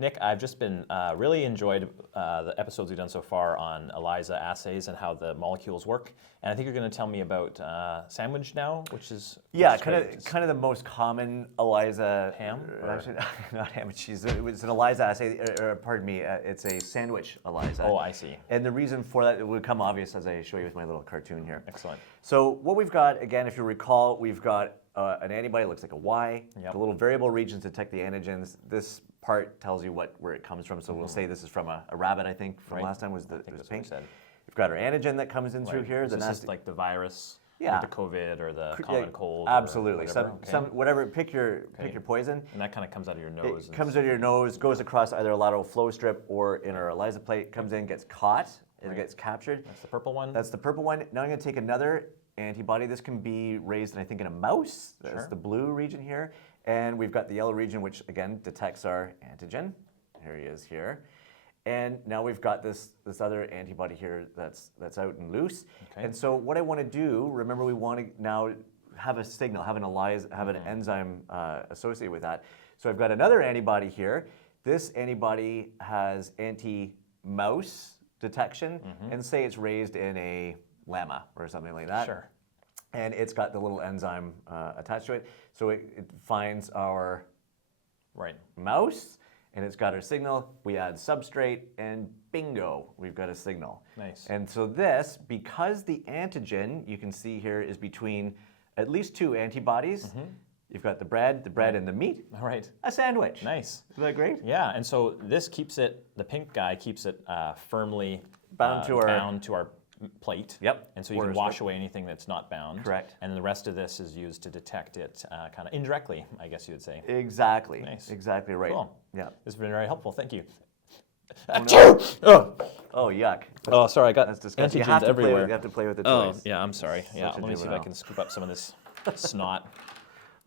Nick, I've just been really enjoyed the episodes we've done so far on ELISA assays and how the molecules work. And I think you're going to tell me about sandwich now, which is kind of the most common ELISA ham. Actually, not ham and cheese. It was an ELISA assay. Pardon me. It's a sandwich ELISA. Oh, I see. And the reason for that will come obvious as I show you with my little cartoon here. Excellent. So what we've got, again, if you recall, we've got an antibody that looks like a Y. Yep. The little variable regions detect the antigens. This part tells you where it comes from. So we'll say this is from a rabbit, I think, from last time was the pink. We've got our antigen that comes in through here. So this is like the virus, yeah, like the COVID or the common cold. Absolutely. Or pick your poison. And that kind of comes out of your nose. It comes out of your nose, goes across either a lateral flow strip or in our ELISA plate, comes in, gets caught, it gets captured. That's the purple one? That's the purple one. Now I'm going to take another antibody. This can be raised, I think, in a mouse. That's Sure. the blue region here. And we've got the yellow region, which, again, detects our antigen. Here he is here. And now we've got this other antibody here that's out and loose. Okay. And so what I want to do, remember, we want to now have a signal, have an ELISA, have an enzyme associated with that. So I've got another antibody here. This antibody has anti-mouse detection, and say it's raised in a llama or something like that. Sure. And it's got the little enzyme attached to it. So it finds our mouse, and it's got our signal. We add substrate, and bingo, we've got a signal. Nice. And so this, because the antigen, you can see here, is between at least two antibodies. You've got the bread and the meat. All right. A sandwich. Nice. Isn't that great? Yeah, and so this keeps it, the pink guy keeps it firmly bound to our plate. Yep. And so you can wash away anything that's not bound. Correct. And the rest of this is used to detect it kind of indirectly, I guess you would say. Exactly. Nice. Exactly right. Cool. Yeah. This has been very helpful. Thank you. Oh, yuck. Oh, sorry, I got That's disgusting. antigens everywhere. You have to play with the toys. Yeah, I'm sorry. Yeah, Such a let me see if I juvenile. can scoop up some of this snot.